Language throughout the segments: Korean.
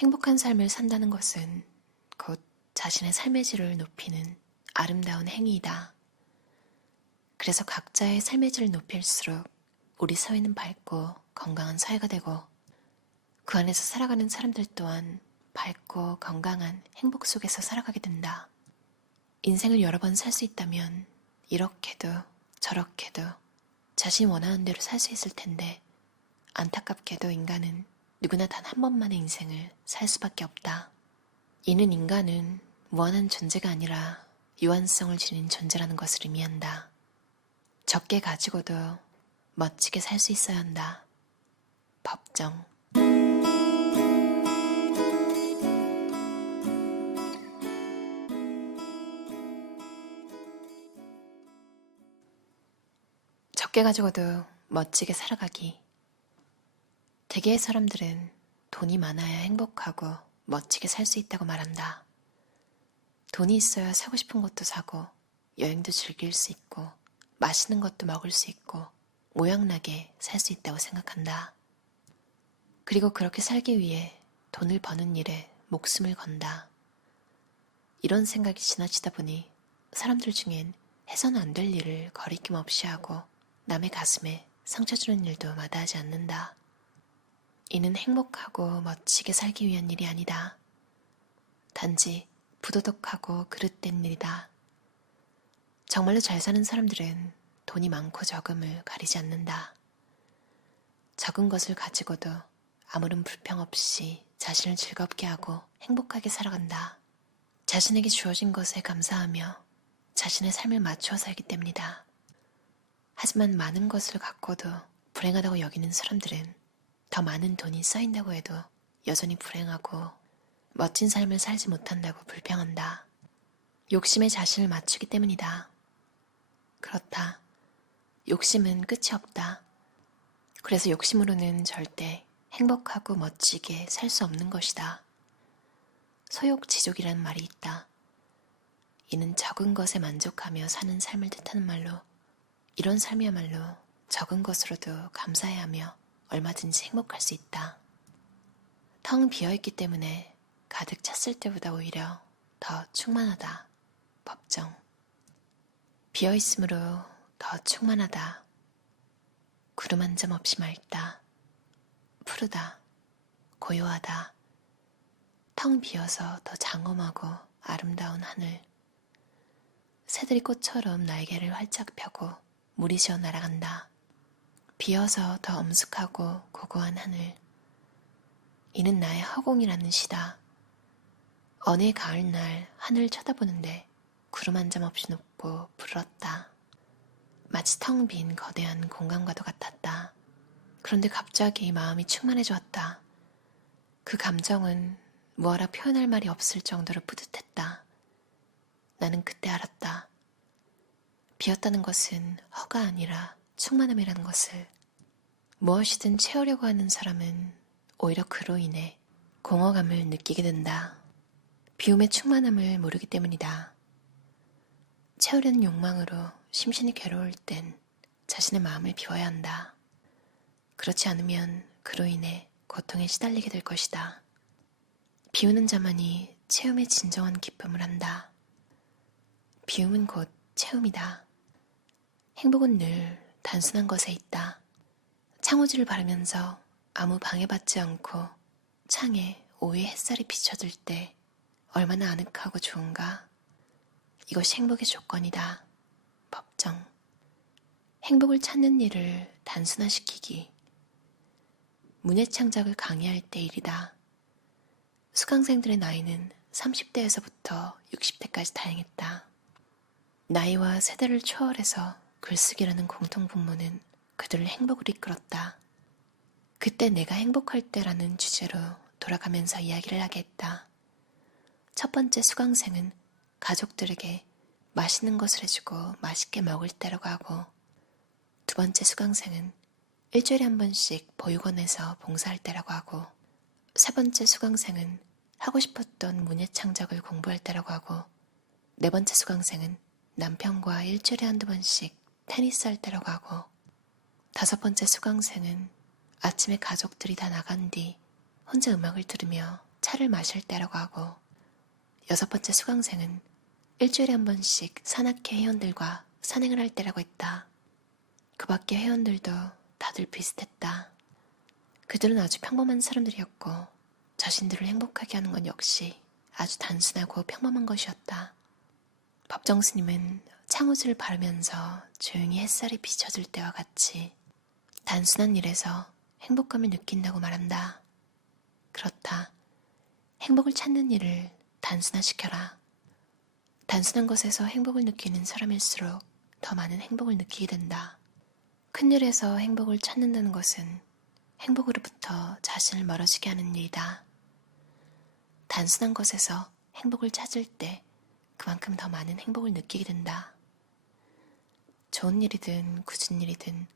행복한 삶을 산다는 것은 곧 자신의 삶의 질을 높이는 아름다운 행위이다. 그래서 각자의 삶의 질을 높일수록 우리 사회는 밝고 건강한 사회가 되고 그 안에서 살아가는 사람들 또한 밝고 건강한 행복 속에서 살아가게 된다. 인생을 여러 번 살 수 있다면 이렇게도 저렇게도 자신이 원하는 대로 살 수 있을 텐데 안타깝게도 인간은 누구나 단 한 번만의 인생을 살 수밖에 없다. 이는 인간은 무한한 존재가 아니라 유한성을 지닌 존재라는 것을 의미한다. 적게 가지고도 멋지게 살 수 있어야 한다. 법정. 적게 가지고도 멋지게 살아가기. 대개의 사람들은 돈이 많아야 행복하고 멋지게 살 수 있다고 말한다. 돈이 있어야 사고 싶은 것도 사고 여행도 즐길 수 있고 맛있는 것도 먹을 수 있고 모양나게 살 수 있다고 생각한다. 그리고 그렇게 살기 위해 돈을 버는 일에 목숨을 건다. 이런 생각이 지나치다 보니 사람들 중엔 해서는 안 될 일을 거리낌 없이 하고 남의 가슴에 상처 주는 일도 마다하지 않는다. 이는 행복하고 멋지게 살기 위한 일이 아니다. 단지 부도덕하고 그릇된 일이다. 정말로 잘 사는 사람들은 돈이 많고 적음을 가리지 않는다. 적은 것을 가지고도 아무런 불평 없이 자신을 즐겁게 하고 행복하게 살아간다. 자신에게 주어진 것에 감사하며 자신의 삶을 맞추어 살기 때문이다. 하지만 많은 것을 갖고도 불행하다고 여기는 사람들은 더 많은 돈이 쌓인다고 해도 여전히 불행하고 멋진 삶을 살지 못한다고 불평한다. 욕심에 자신을 맞추기 때문이다. 그렇다. 욕심은 끝이 없다. 그래서 욕심으로는 절대 행복하고 멋지게 살 수 없는 것이다. 소욕지족이라는 말이 있다. 이는 적은 것에 만족하며 사는 삶을 뜻하는 말로 이런 삶이야말로 적은 것으로도 감사해야 하며 얼마든지 행복할 수 있다. 텅 비어있기 때문에 가득 찼을 때보다 오히려 더 충만하다. 법정. 비어있으므로 더 충만하다. 구름 한 점 없이 맑다. 푸르다. 고요하다. 텅 비어서 더 장엄하고 아름다운 하늘. 새들이 꽃처럼 날개를 활짝 펴고 물이 지어 날아간다. 비어서 더 엄숙하고 고고한 하늘. 이는 나의 허공이라는 시다. 어느 가을날 하늘을 쳐다보는데 구름 한 점 없이 높고 푸르렀다. 마치 텅 빈 거대한 공간과도 같았다. 그런데 갑자기 마음이 충만해졌다. 그 감정은 뭐하라 표현할 말이 없을 정도로 뿌듯했다. 나는 그때 알았다. 비었다는 것은 허가 아니라 충만함이라는 것을. 무엇이든 채우려고 하는 사람은 오히려 그로 인해 공허감을 느끼게 된다. 비움의 충만함을 모르기 때문이다. 채우려는 욕망으로 심신이 괴로울 땐 자신의 마음을 비워야 한다. 그렇지 않으면 그로 인해 고통에 시달리게 될 것이다. 비우는 자만이 채움의 진정한 기쁨을 한다. 비움은 곧 채움이다. 행복은 늘 단순한 것에 있다. 창호지를 바르면서 아무 방해받지 않고 창에 오후의 햇살이 비춰질 때 얼마나 아늑하고 좋은가. 이것이 행복의 조건이다. 법정. 행복을 찾는 일을 단순화시키기. 문예 창작을 강의할 때 일이다. 수강생들의 나이는 30대에서부터 60대까지 다양했다. 나이와 세대를 초월해서 글쓰기라는 공통분모는 그들을 행복을 이끌었다. 그때 내가 행복할 때라는 주제로 돌아가면서 이야기를 하게 했다. 첫 번째 수강생은 가족들에게 맛있는 것을 해주고 맛있게 먹을 때라고 하고, 두 번째 수강생은 일주일에 한 번씩 보육원에서 봉사할 때라고 하고, 세 번째 수강생은 하고 싶었던 문예창작을 공부할 때라고 하고, 네 번째 수강생은 남편과 일주일에 한두 번씩 테니스 할 때라고 하고, 다섯 번째 수강생은 아침에 가족들이 다 나간 뒤 혼자 음악을 들으며 차를 마실 때라고 하고, 6번째 수강생은 일주일에 한 번씩 산악회 회원들과 산행을 할 때라고 했다. 그 밖에 회원들도 다들 비슷했다. 그들은 아주 평범한 사람들이었고 자신들을 행복하게 하는 건 역시 아주 단순하고 평범한 것이었다. 법정 스님은 창호지를 바르면서 조용히 햇살이 비춰질 때와 같이 단순한 일에서 행복감을 느낀다고 말한다. 그렇다. 행복을 찾는 일을 단순화시켜라. 단순한 것에서 행복을 느끼는 사람일수록 더 많은 행복을 느끼게 된다. 큰 일에서 행복을 찾는다는 것은 행복으로부터 자신을 멀어지게 하는 일이다. 단순한 것에서 행복을 찾을 때 그만큼 더 많은 행복을 느끼게 된다. 좋은 일이든 굳은 일이든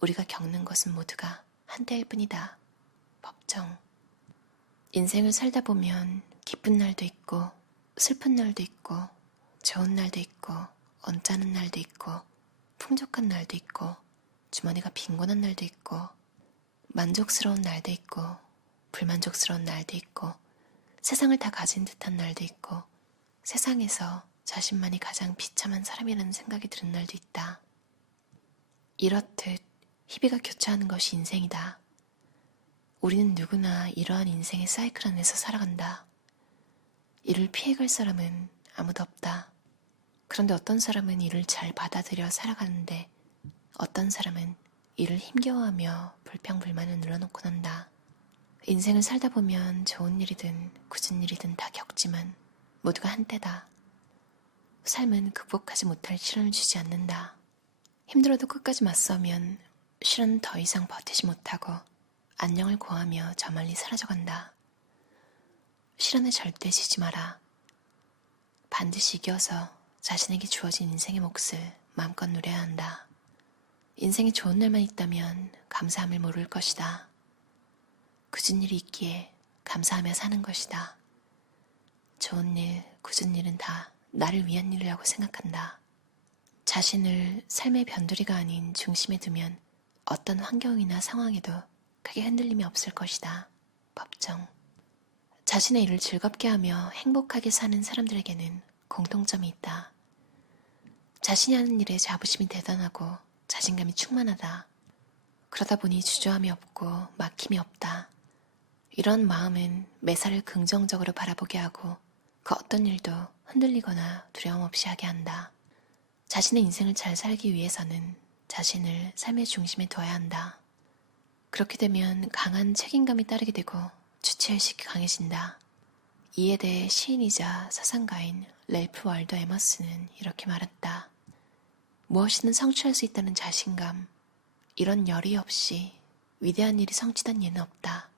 우리가 겪는 것은 모두가 한때일 뿐이다. 법정. 인생을 살다 보면 기쁜 날도 있고 슬픈 날도 있고 좋은 날도 있고 언짢은 날도 있고 풍족한 날도 있고 주머니가 빈곤한 날도 있고 만족스러운 날도 있고 불만족스러운 날도 있고 세상을 다 가진 듯한 날도 있고 세상에서 자신만이 가장 비참한 사람이라는 생각이 드는 날도 있다. 이렇듯 희비가 교차하는 것이 인생이다. 우리는 누구나 이러한 인생의 사이클 안에서 살아간다. 이를 피해갈 사람은 아무도 없다. 그런데 어떤 사람은 이를 잘 받아들여 살아가는데 어떤 사람은 이를 힘겨워하며 불평불만을 늘어놓곤 한다. 인생을 살다 보면 좋은 일이든 굳은 일이든 다 겪지만 모두가 한때다. 삶은 극복하지 못할 시련을 주지 않는다. 힘들어도 끝까지 맞서면 시련은 더 이상 버티지 못하고 안녕을 고하며 저 멀리 사라져간다. 시련에 절대 지지 마라. 반드시 이겨서 자신에게 주어진 인생의 몫을 마음껏 누려야 한다. 인생에 좋은 날만 있다면 감사함을 모를 것이다. 굳은 일이 있기에 감사하며 사는 것이다. 좋은 일, 굳은 일은 다 나를 위한 일이라고 생각한다. 자신을 삶의 변두리가 아닌 중심에 두면 어떤 환경이나 상황에도 크게 흔들림이 없을 것이다. 법정. 자신의 일을 즐겁게 하며 행복하게 사는 사람들에게는 공통점이 있다. 자신이 하는 일에 자부심이 대단하고 자신감이 충만하다. 그러다 보니 주저함이 없고 막힘이 없다. 이런 마음은 매사를 긍정적으로 바라보게 하고 그 어떤 일도 흔들리거나 두려움 없이 하게 한다. 자신의 인생을 잘 살기 위해서는 자신을 삶의 중심에 둬야 한다. 그렇게 되면 강한 책임감이 따르게 되고 주체의식이 강해진다. 이에 대해 시인이자 사상가인 랠프 월더 에머슨은 이렇게 말했다. 무엇이든 성취할 수 있다는 자신감, 이런 열의 없이 위대한 일이 성취된 예는 없다.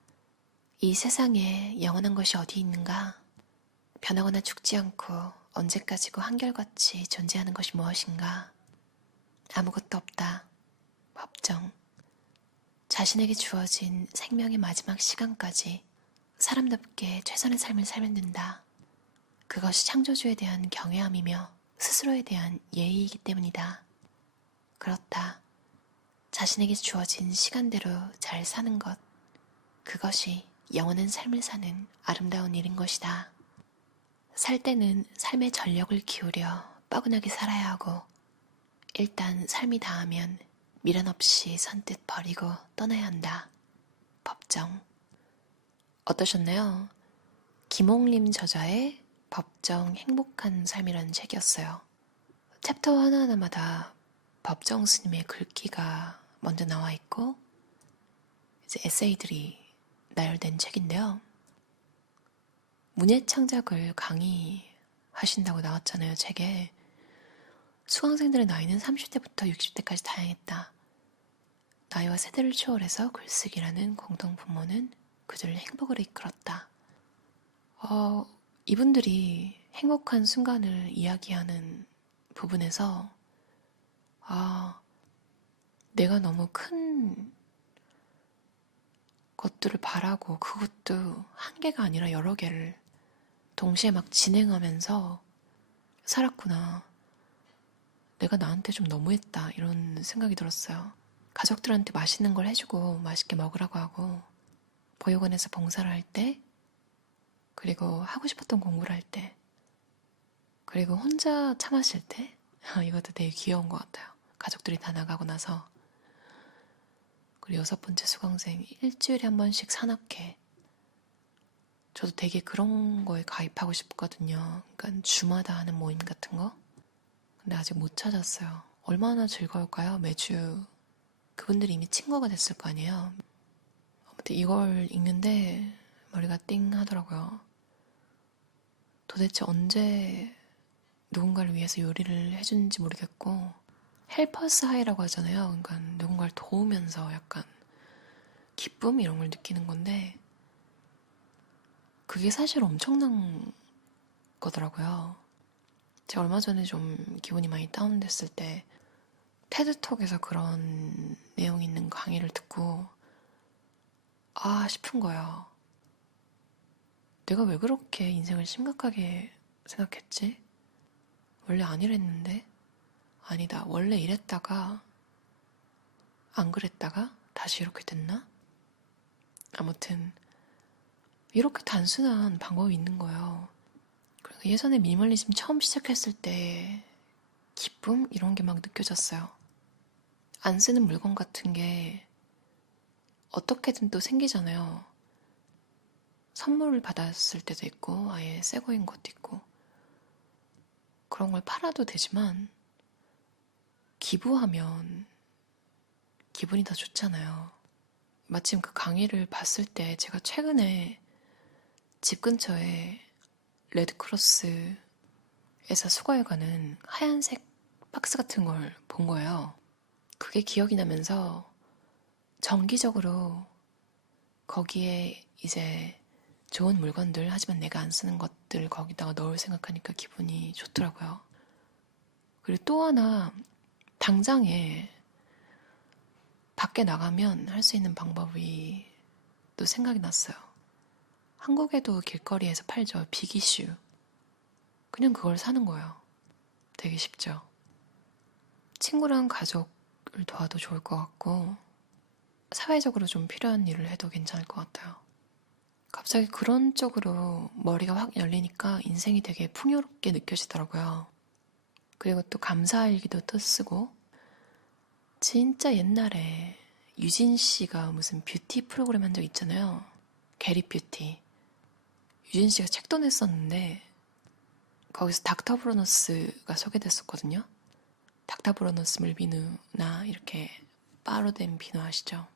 이 세상에 영원한 것이 어디 있는가? 변하거나 죽지 않고 언제까지고 한결같이 존재하는 것이 무엇인가? 아무것도 없다. 법정. 자신에게 주어진 생명의 마지막 시간까지 사람답게 최선의 삶을 살면 된다. 그것이 창조주에 대한 경외함이며 스스로에 대한 예의이기 때문이다. 그렇다. 자신에게 주어진 시간대로 잘 사는 것, 그것이 영원한 삶을 사는 아름다운 일인 것이다. 살 때는 삶의 전력을 기울여 뻐근하게 살아야 하고 일단 삶이 닿으면 미련 없이 선뜻 버리고 떠나야 한다. 법정. 어떠셨나요? 김홍림 저자의 법정 행복한 삶이라는 책이었어요. 챕터 하나하나마다 법정 스님의 글귀가 먼저 나와 있고 이제 에세이들이 나열된 책인데요. 문예 창작을 강의하신다고 나왔잖아요, 책에. 수강생들의 나이는 30대부터 60대까지 다양했다. 나이와 세대를 초월해서 글쓰기라는 공동 분모는 그들을 행복으로 이끌었다. 이분들이 행복한 순간을 이야기하는 부분에서 내가 너무 큰 것들을 바라고 그것도 한 개가 아니라 여러 개를 동시에 막 진행하면서 살았구나. 내가 나한테 좀 너무했다. 이런 생각이 들었어요. 가족들한테 맛있는 걸 해주고 맛있게 먹으라고 하고 보육원에서 봉사를 할 때 그리고 하고 싶었던 공부를 할 때, 그리고 혼자 참았을 때, 이것도 되게 귀여운 것 같아요. 가족들이 다 나가고 나서. 그리고 6번째 수강생, 일주일에 한 번씩 산악회. 저도 되게 그런 거에 가입하고 싶거든요. 그러니까 주마다 하는 모임 같은 거. 근데 아직 못 찾았어요. 얼마나 즐거울까요? 매주 그분들이 이미 친구가 됐을 거 아니에요. 아무튼 이걸 읽는데 머리가 띵 하더라고요. 도대체 언제 누군가를 위해서 요리를 해주는지 모르겠고, 헬퍼스 하이라고 하잖아요. 그러니까 누군가를 도우면서 약간 기쁨 이런 걸 느끼는 건데, 그게 사실 엄청난 거더라고요. 제가 얼마 전에 좀 기분이 많이 다운됐을 때 테드톡에서 그런 내용 있는 강의를 듣고 싶은 거예요. 내가 왜 그렇게 인생을 심각하게 생각했지? 원래 안 이랬는데? 아니다. 원래 이랬다가 안 그랬다가 다시 이렇게 됐나? 아무튼 이렇게 단순한 방법이 있는 거예요. 예전에 미니멀리즘 처음 시작했을 때 기쁨 이런 게 막 느껴졌어요. 안 쓰는 물건 같은 게 어떻게든 또 생기잖아요. 선물을 받았을 때도 있고 아예 새 거인 것도 있고 그런 걸 팔아도 되지만 기부하면 기분이 더 좋잖아요. 마침 그 강의를 봤을 때 제가 최근에 집 근처에 레드크로스에서 수거해가는 하얀색 박스 같은 걸 본 거예요. 그게 기억이 나면서 정기적으로 거기에 이제 좋은 물건들, 하지만 내가 안 쓰는 것들 거기다가 넣을 생각하니까 기분이 좋더라고요. 그리고 또 하나, 당장에 밖에 나가면 할 수 있는 방법이 또 생각이 났어요. 한국에도 길거리에서 팔죠. 비기슈. 그냥 그걸 사는 거예요. 되게 쉽죠. 친구랑 가족을 도와도 좋을 것 같고 사회적으로 좀 필요한 일을 해도 괜찮을 것 같아요. 갑자기 그런 쪽으로 머리가 확 열리니까 인생이 되게 풍요롭게 느껴지더라고요. 그리고 또 감사일기도 또 쓰고 진짜 옛날에 유진 씨가 무슨 뷰티 프로그램 한 적 있잖아요. 게리 뷰티. 유진 씨가 책도 냈었는데 거기서 닥터 브로너스가 소개됐었거든요. 닥터 브로너스 물비누나 이렇게 바로 된 비누 아시죠?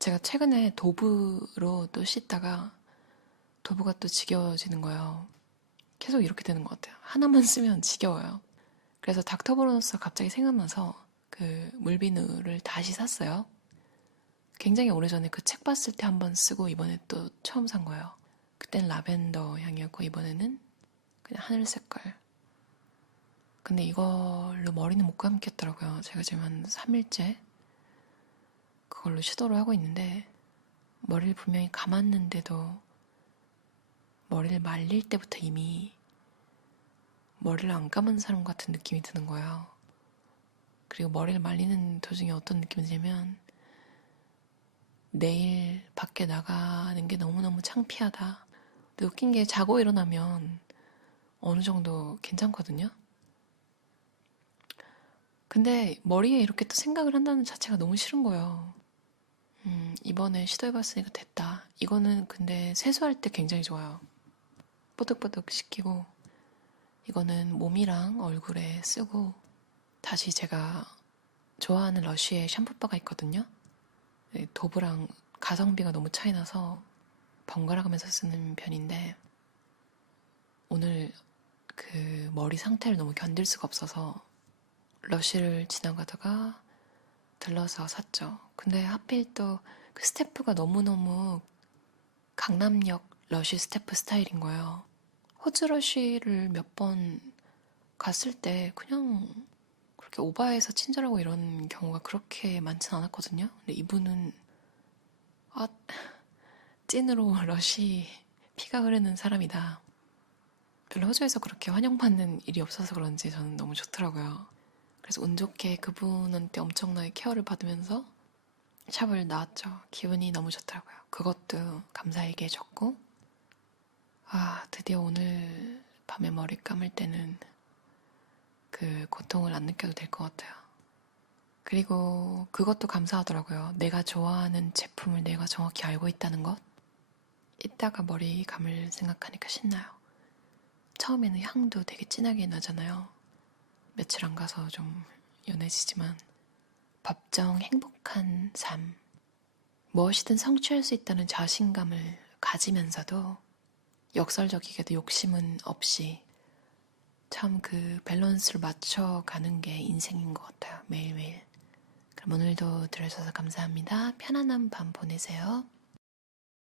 제가 최근에 도브로 또 씻다가 도브가 또 지겨워지는 거예요. 계속 이렇게 되는 것 같아요. 하나만 쓰면 지겨워요. 그래서 닥터 브로너스가 갑자기 생각나서 그 물비누를 다시 샀어요. 굉장히 오래전에 그 책 봤을 때 한번 쓰고 이번에 또 처음 산 거예요. 그땐 라벤더 향이었고 이번에는 그냥 하늘 색깔. 근데 이걸로 머리는 못 감겠더라고요. 제가 지금 한 3일째 그걸로 시도를 하고 있는데 머리를 분명히 감았는데도 머리를 말릴 때부터 이미 머리를 안 감은 사람 같은 느낌이 드는 거예요. 그리고 머리를 말리는 도중에 어떤 느낌이 들냐면 내일 밖에 나가는 게 너무너무 창피하다. 근데 웃긴 게 자고 일어나면 어느 정도 괜찮거든요. 근데 머리에 이렇게 또 생각을 한다는 자체가 너무 싫은 거예요. 이번에 시도해봤으니까 됐다. 이거는 근데 세수할 때 굉장히 좋아요. 뽀득뽀득 씻기고 이거는 몸이랑 얼굴에 쓰고 다시 제가 좋아하는 러쉬의 샴푸바가 있거든요. 도브랑 가성비가 너무 차이 나서 번갈아 가면서 쓰는 편인데 오늘 그 머리 상태를 너무 견딜 수가 없어서 러쉬를 지나가다가 들러서 샀죠. 근데 하필 또 그 스태프가 너무너무 강남역 러쉬 스태프 스타일인 거예요. 호주 러쉬를 몇 번 갔을 때 그냥 그렇게 오바해서 친절하고 이런 경우가 그렇게 많진 않았거든요. 근데 이분은 찐으로 러쉬 피가 흐르는 사람이다. 별로 호주에서 그렇게 환영받는 일이 없어서 그런지 저는 너무 좋더라고요. 그래서 운 좋게 그분한테 엄청나게 케어를 받으면서 샵을 나왔죠. 기분이 너무 좋더라고요. 그것도 감사일기에 적고 드디어 오늘 밤에 머리 감을 때는 그 고통을 안 느껴도 될 것 같아요. 그리고 그것도 감사하더라고요. 내가 좋아하는 제품을 내가 정확히 알고 있다는 것. 이따가 머리 감을 생각하니까 신나요. 처음에는 향도 되게 진하게 나잖아요. 며칠 안 가서 좀 연해지지만 법정 행복한 삶. 무엇이든 성취할 수 있다는 자신감을 가지면서도 역설적이게도 욕심은 없이 참 그 밸런스를 맞춰가는 게 인생인 것 같아요. 매일매일. 그럼 오늘도 들어주셔서 감사합니다. 편안한 밤 보내세요.